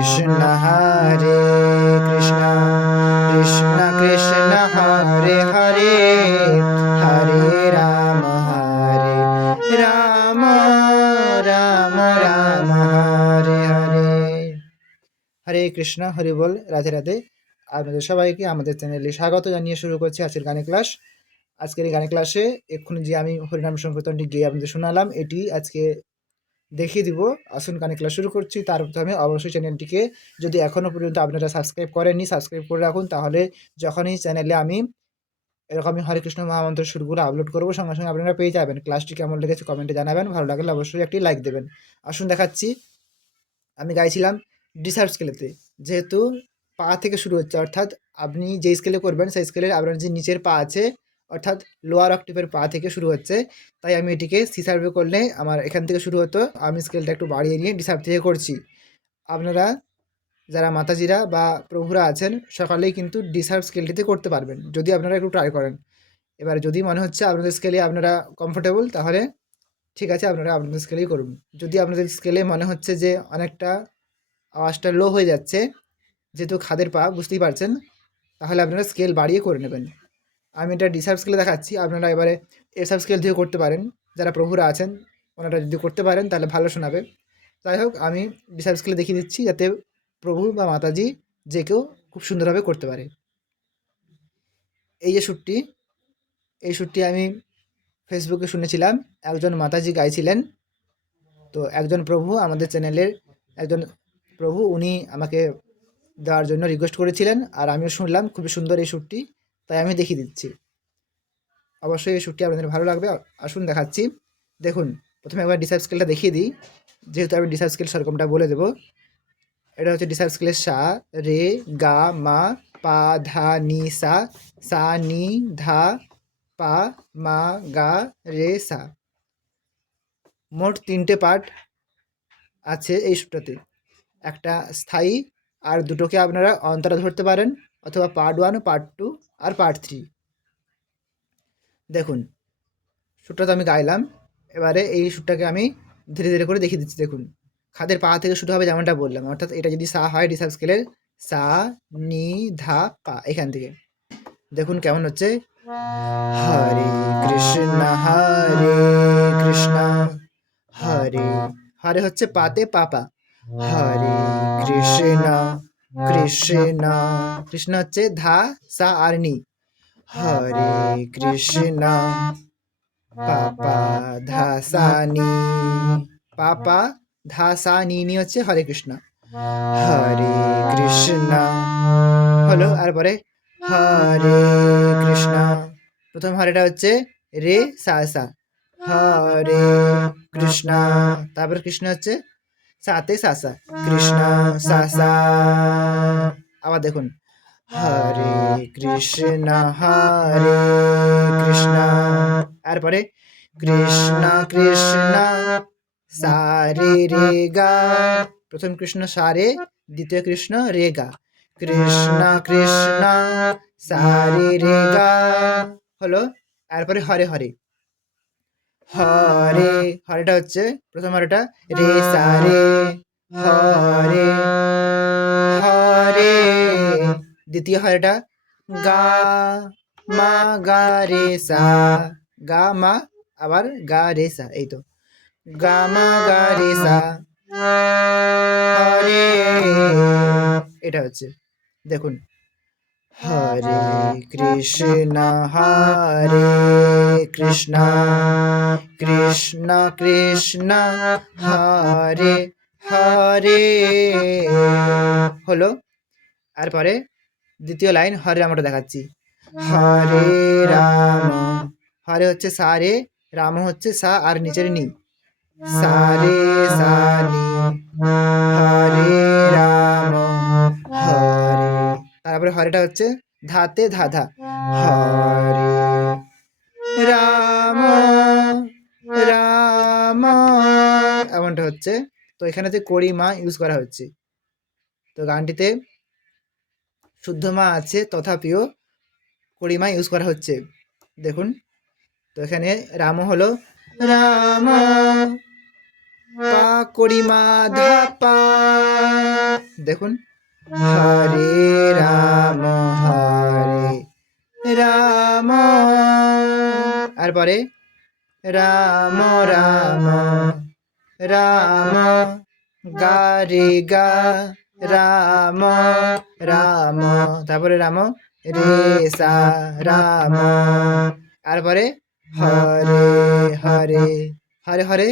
কৃষ্ণ হরে কৃষ্ণ কৃষ্ণ কৃষ্ণ হরে হরে হরে রাম রাম রাম রাম হরে হরে। হরে কৃষ্ণ, হরি বল, রাধে রাধে। আপনাদের সবাইকে আমাদের চ্যানেলে স্বাগত জানিয়ে শুরু করছি আজকের গানের ক্লাস। আজকের এই গানের ক্লাসে এক্ষুনি যে আমি হরিনাম সংকীর্তনটি গিয়ে আপনাদের শোনালাম, এটি আজকে দেখিয়ে দিব। আসুন গানের ক্লাস শুরু করছি। তার প্রথমে অবশ্যই চ্যানেলটিকে যদি এখনও পর্যন্ত আপনারা সাবস্ক্রাইব করেননি, সাবস্ক্রাইব করে রাখুন। তাহলে যখনই চ্যানেলে আমি এরকমই হরে কৃষ্ণ মহামন্ত্র সুরগুলো আপলোড করবো, সঙ্গে সঙ্গে আপনারা পেয়ে যাবেন। ক্লাসটি কেমন লেগেছে কমেন্টে জানাবেন, ভালো লাগলে অবশ্যই একটি লাইক দেবেন। আসুন দেখাচ্ছি। আমি গাইছিলাম ডিসার্ভ স্কেলেতে, যেহেতু পা থেকে শুরু হচ্ছে, অর্থাৎ আপনি যে স্কেলে করবেন সেই স্কেলের আপনার যে নিচের পা আছে, অর্থাৎ লোয়ার অক্টেভের পা থেকে শুরু হচ্ছে। তাই আমি এটিকে সি সার্ভে করলে আমার এখান থেকে শুরু হতো, আমি স্কেলটা একটু বাড়িয়ে নিয়ে ডিসার্ভ থেকে করছি। আপনারা যারা মাতাজিরা বা প্রভুরা আছেন সকালেই কিন্তু ডিসার্ভ স্কেলটিতে করতে পারবেন, যদি আপনারা একটু ট্রাই করেন। এবার যদি মনে হচ্ছে আপনাদের স্কেলে আপনারা কমফোর্টেবল, তাহলে ঠিক আছে, আপনারা আপনাদের স্কেলেই করুন। যদি আপনাদের স্কেলে মনে হচ্ছে যে অনেকটা আওয়াজটা লো হয়ে যাচ্ছে, যেহেতু খাদের পা বুঝতেই পারছেন, তাহলে আপনারা স্কেল বাড়িয়ে করে নেবেন। আমি এটা ডিসার্ভ স্কেলে দেখাচ্ছি, আপনারা এবারে এসার্ভ স্কেল দিয়ে করতে পারেন। যারা প্রভুরা আছেন ওনারা যদি করতে পারেন তাহলে ভালো শোনাবে। যাই হোক, আমি ডিসার্ভ স্কেলে দেখিয়ে দিচ্ছি যাতে প্রভু বা মাতাজি যে কেউ খুব সুন্দরভাবে করতে পারে। এই যে শ্যুটটি, এই শ্যুটটি আমি ফেসবুকে শুনেছিলাম, একজন মাতাজি গাইছিলেন। তো একজন প্রভু, আমাদের চ্যানেলের একজন প্রভু, উনি আমাকে দেওয়ার জন্য রিকোয়েস্ট করেছিলেন, আর আমিও শুনলাম খুবই সুন্দর এই শ্যুটটি, তাই আমি দেখিয়ে দিচ্ছি। অবশ্যই এই শ্যুটটি আপনাদের ভালো লাগবে। আসুন দেখাচ্ছি। দেখুন, প্রথমে একবার ডিসার্ভ স্কেলটা দেখিয়ে দিই, যেহেতু আমি ডিসার্ভ স্কেল সেরকমটা বলে দেবো। এটা হচ্ছে ডিসার্ভ স্কেলের সা, রে, গা, মা, পা, ধা, নি, সা, সা, নি, ধা, পা, মা, গা, রে, সা। মোট 3টে পার্ট আছে এই শ্যুটটাতে। একটা স্থায়ী, আর দুটোকে আপনারা অন্তরা ধরতে পারেন, অথবা পার্ট 1, পার্ট 2 আর পার্ট 3। দেখুন, শ্যুটটা তো আমি গাইলাম, এবারে এই শ্যুটটাকে আমি ধীরে ধীরে করে দেখিয়ে দিচ্ছি। দেখুন, খাদের পা থেকে শুরু হবে যেমনটা বললাম, অর্থাৎ এটা যদি সা হয় ডিসার্ভ স্কেলের, সা, নি, ধা, পা, এখান থেকে দেখুন কেমন হচ্ছে। হরে কৃষ্ণ হরে, হরে হচ্ছে পাতে পাপা, হরে কৃষ্ণ কৃষ্ণ, কৃষ্ণ হচ্ছে ধা, সা আর নি, হরে কৃষ্ণ পাপা ধা সা নি, পাপা ধা সা নি, নি হচ্ছে হরে কৃষ্ণ। হরে কৃষ্ণ হলো, আর পরে হরে কৃষ্ণ। প্রথম হরেটা হচ্ছে রে সা সা, হরে কৃষ্ণ। তারপর কৃষ্ণ হচ্ছে সাতে সা সা, কৃষ্ণ সা সা। আবার দেখুন, হরে কৃষ্ণ তারপরে কৃষ্ণ কৃষ্ণ সা রে রে গা। প্রথম কৃষ্ণ সা রে, দ্বিতীয় কৃষ্ণ রে গা, কৃষ্ণ কৃষ্ণ সা রে রে গা হলো। তারপরে হরে হরে, হরে, হরেটা হচ্ছে প্রথম হরেটা রে সা রে, হরে হরে। দ্বিতীয় হরেটা গা মা গা রে সা, গা মা, আবার গা রে সা, এই তো গা মা গা রে সা, হরে। এটা হচ্ছে, দেখুন, হরে কৃষ্ণ কৃষ্ণ কৃষ্ণ হরে হরে হলো। তারপরে দ্বিতীয় লাইন হরে রামটা দেখাচ্ছি, হরে রাম, হরে হচ্ছে সা রে, রাম হচ্ছে সা আর নিচের নি, সা রে সা নি, হরে রাম হরে। তারপরে হরেটা হচ্ছে ধাতে ধা ধা, হরে রাম রাম, এমনটা হচ্ছে। তো এখানেতে কড়ি মা ইউজ করা হচ্ছে। তো গানটিতে শুদ্ধ মা আছে, তথাপিও কড়ি মা ইউজ করা হচ্ছে। দেখুন, তো এখানে রাম হলো রাম, পা কড়ি মা ধা পা, দেখুন, হরে রাম আর পরে রাম রাম রাম গা রে গা রাম রাম, তারপরে রাম রে সা রাম, আর পরে হরে হরে হরে হরে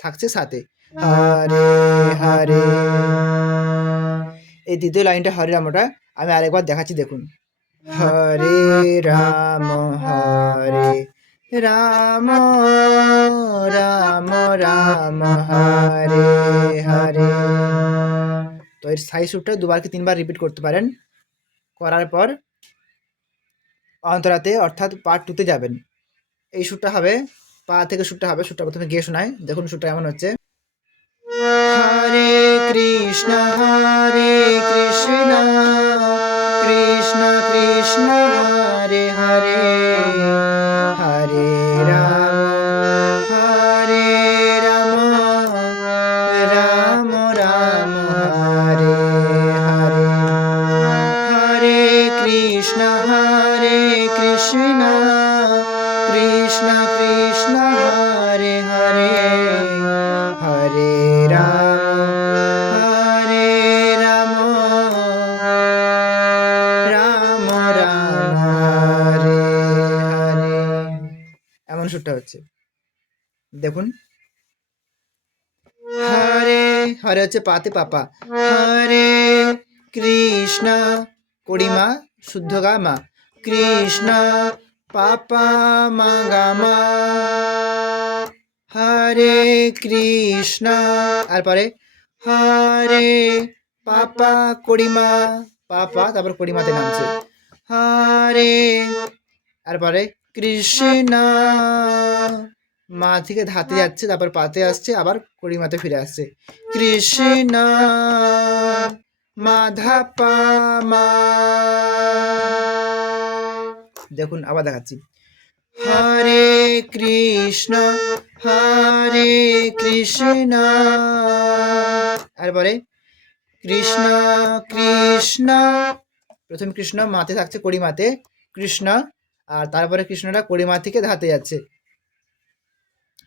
থাকছে সাথে, হরে হরে। এই দ্বিতীয় লাইনটা হরে রামটা আমি আরেকবার দেখাচ্ছি, দেখুন, হরে রাম রাম রাম রাম হরে হরে। তো এর সাই সুরটা দুবার কি তিনবার রিপিট করতে পারেন, করার পর অন্তরাতে অর্থাৎ পার্ট 2 তে যাবেন। এই সুরটা হবে পা থেকে, সুরটা হবে, সুরটা প্রথমে গিয়ে শোনায়, দেখুন সুরটা এমন হচ্ছে, হরে কৃষ্ণ কৃষ্ণ কৃষ্ণ হরে হরে, হরে রাম রাম রাম হরে হরে, হরে কৃষ্ণ কৃষ্ণ কৃষ্ণ হরে হরে, হরে রাম রাম রাম হরে হরে। এমন সুরটা হচ্ছে, দেখুন, হরে হরে হচ্ছে পাতে পাপা, হরে কৃষ্ণ কড়িমা শুদ্ধ গা মা, কৃষ্ণ পাপা মা গা মা, হরে কৃষ্ণ, আর পরে হরে পাপা কড়িমা পাপা, তারপর কড়িমাতে নামছে, হরে, আর পরে কৃষ্ণ মা থেকে ধাতে যাচ্ছে, তারপর পাতে আসছে, আবার কড়িমাতে ফিরে আসছে, কৃষ্ণ মাধা পা মা। দেখুন আবার দেখাচ্ছি, হরে কৃষ্ণ কৃষ্ণ, আর পরে কৃষ্ণ কৃষ্ণ, প্রথম কৃষ্ণ মাতে থাকছে কড়িমাতে কৃষ্ণ, আর তারপরে কৃষ্ণটা কড়িমা থেকে ধাতে যাচ্ছে,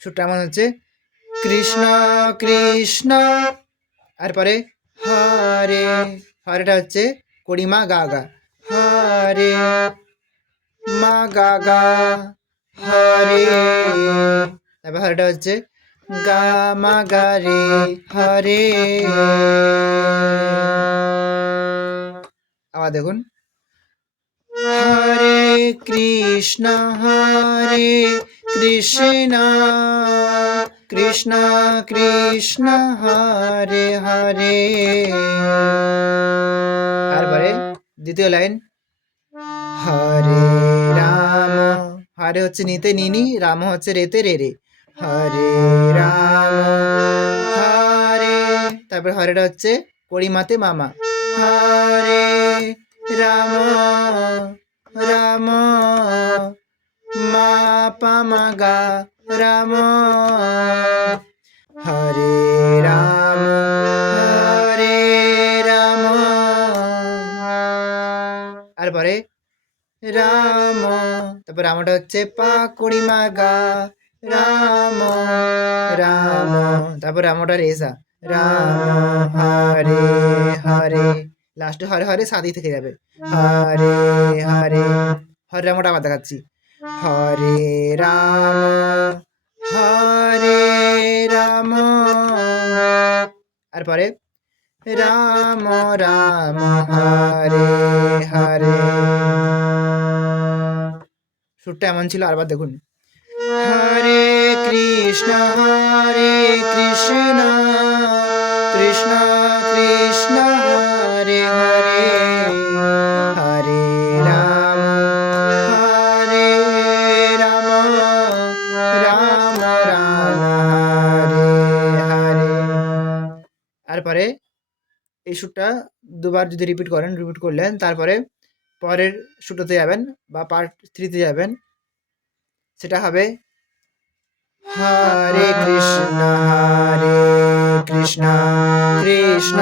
সুরটা এমন হচ্ছে, কৃষ্ণ কৃষ্ণ, আর পরে হরে, হরেটা হচ্ছে কড়িমা গা গা, হরে মা গা গা হরে, তারপর হরেটা হচ্ছে গা মা গা রে হরে। আবার দেখুন, হরে কৃষ্ণ কৃষ্ণ কৃষ্ণ হরে হরে, তারপরে দ্বিতীয় লাইন, হরে রাম, হরে হচ্ছে নিতে নিনি, রাম হচ্ছে রেতে রে রে, হরে রাম হরে, তারপরে হরেটা হচ্ছে কড়িমাতে মামা, হরে রাম রাম মা পা মা গা রাম, হরে রাম আর পরে রাম, তারপর রামটা হচ্ছে পা কড়িমা গা রাম রাম, তারপর রামটা রেসা রাম হরে হরে, লাস্টে হরে হরে সাদি থেকে যাবে, হরে হরে, হরে রামটা আবার দেখাচ্ছি, হরে রাম আর পরে রাম রাম হরে হরে। সুরটা এমন ছিল, আরবার দেখুন, হরে কৃষ্ণ কৃষ্ণ কৃষ্ণ হরে হরে, হরে রাম রাম রাম হরে হরে। তারপরে এই সুরটা দুবার যদি রিপিট করলেন, তারপরে পরের সুরটাতে যাবেন বা পার্ট 3 তে যাবেন, সেটা হবে হরে কৃষ্ণ কৃষ্ণ কৃষ্ণ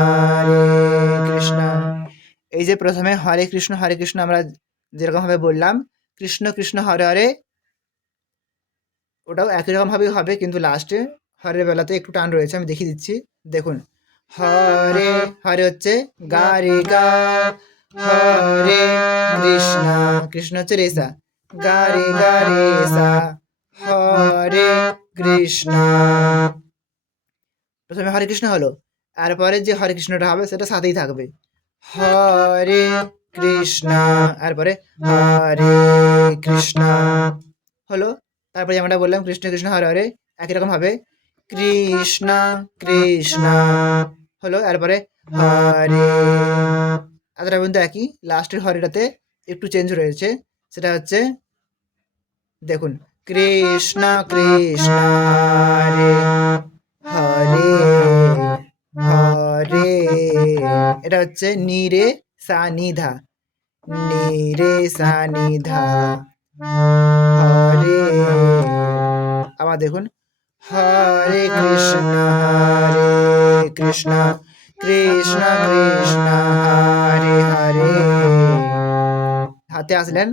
হরে কৃষ্ণ। এই যে প্রথমে হরে কৃষ্ণ আমরা যেরকমভাবে বললাম, কৃষ্ণ কৃষ্ণ হরে হরে, ওটাও একই রকমভাবেই হবে, কিন্তু লাস্টে হরের বেলাতে একটু টান রয়েছে, আমি দেখিয়ে দিচ্ছি। দেখুন, হরে হরে হচ্ছে গা রে গা, হরে কৃষ্ণ, কৃষ্ণ হচ্ছে রেসা, গা রে সা, হরে কৃষ্ণ। প্রথমে হরে কৃষ্ণ হলো, তারপরে যে হরে কৃষ্ণটা হবে সেটা সাথেই থাকবে, হরে কৃষ্ণ, তারপরে হরে কৃষ্ণ হলো। তারপরে আমরা বললাম কৃষ্ণ কৃষ্ণ হরে হরে, একই রকম হবে, কৃষ্ণ কৃষ্ণ হলো, তারপরে হরে, এতটা পর্যন্ত একই। লাস্টের হরেটাতে একটু চেঞ্জ রয়েছে, সেটা হচ্ছে দেখুন, কৃষ্ণ কৃষ্ণ হরে হরে হরে, এটা হচ্ছে নি রে সা নি ধা, নি রে সা নি ধা, হরে। আবার দেখুন, হরে কৃষ্ণ কৃষ্ণ কৃষ্ণ হরে হরে, হাতে আসলেন,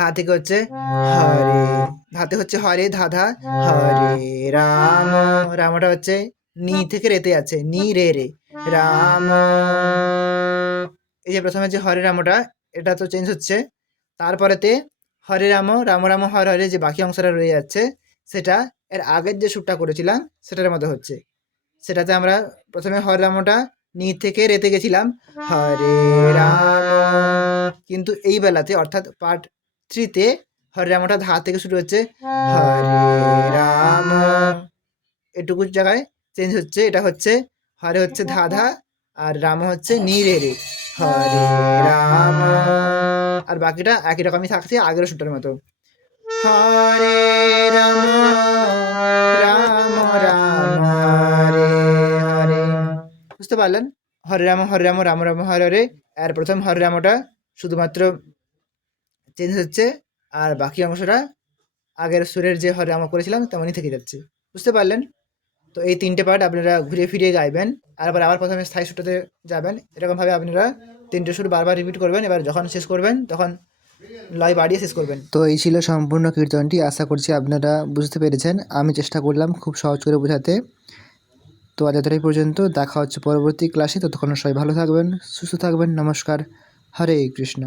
হা থেকে হচ্ছে হরে, হাতে হচ্ছে হরে ধাধা, হরে রাম, রামটা হচ্ছে নি থেকে রেতে আছে, নি রে রে রাম। এই যে প্রথমে যে হরে রামটা, এটা তো চেঞ্জ হচ্ছে, তারপরেতে হরে রাম রাম রাম হরে হরে, যে বাকি অংশটা রয়ে যাচ্ছে সেটা এর আগের যে সুরটা করেছিলাম সেটার মতো হচ্ছে। সেটাতে আমরা প্রথমে হরে রামটা নি থেকে রেতে গেছিলাম, হরে রাম, কিন্তু এই বেলাতে অর্থাৎ পার্ট 3-তে হরে রামটা ধা থেকে শুরু হচ্ছে, হরে রাম, এটুকু জায়গায় চেঞ্জ হচ্ছে। এটা হচ্ছে হরে হচ্ছে ধা ধা, আর রাম হচ্ছে নি রে রে, হরে রাম, আর বাকিটা একই রকমই থাকছে আগের সুরটার মতো, হরে রাম রাম রাম হরে হরে। বুঝতে পারলেন? হরে রাম রাম রাম হরে হরে, আর প্রথম হরে রামটা শুধুমাত্র চেঞ্জ হচ্ছে, আর বাকি অংশটা আগের সুরের যে হরে রাম করেছিলাম তেমনই থেকে যাচ্ছে। বুঝতে পারলেন? তো এই 3টে পার্ট আপনারা ঘুরিয়ে ফিরিয়ে গাইবেন, আর আবার প্রথমে স্থায়ী সুরটাতে যাবেন। এরকমভাবে আপনারা 3টে সুর বারবার রিপিট করবেন। এবার যখন শেষ করবেন তখন লয় বাড়িয়ে শেষ করবেন। তো এই ছিল সম্পূর্ণ কীর্তনটি, আশা করছি আপনারা বুঝতে পেরেছেন। আমি চেষ্টা করলাম খুব সহজ করে বোঝাতে। তো আজ এতটাই পর্যন্ত, দেখা হচ্ছে পরবর্তী ক্লাসে। ততক্ষণ সবাই ভালো থাকবেন, সুস্থ থাকবেন। নমস্কার, হরে কৃষ্ণ।